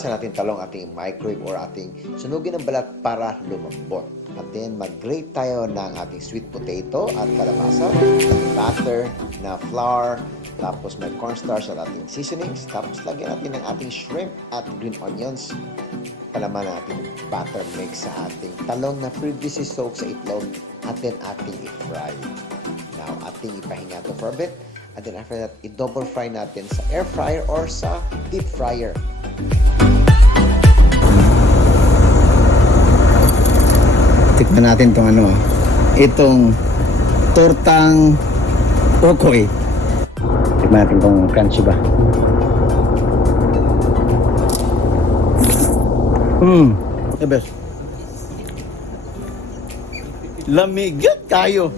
isa natin talong ating microwave or ating sunugin ng balat para lumambot. At then mag-grate tayo ng ating sweet potato at kalabasa, butter na flour, tapos may cornstarch at ating seasonings, tapos lagyan natin ng ating shrimp at green onions. Palaman natin butter mix sa ating talong na previously soaked sa itlog at then ating i-fry. Now, ating ipahinga to for a bit. And then after that, i-double fry natin sa air fryer or sa deep fryer. Tikman natin itong itong Tortang Okoy. Tikman natin kung crunchy ba. The best. Lamigat tayo.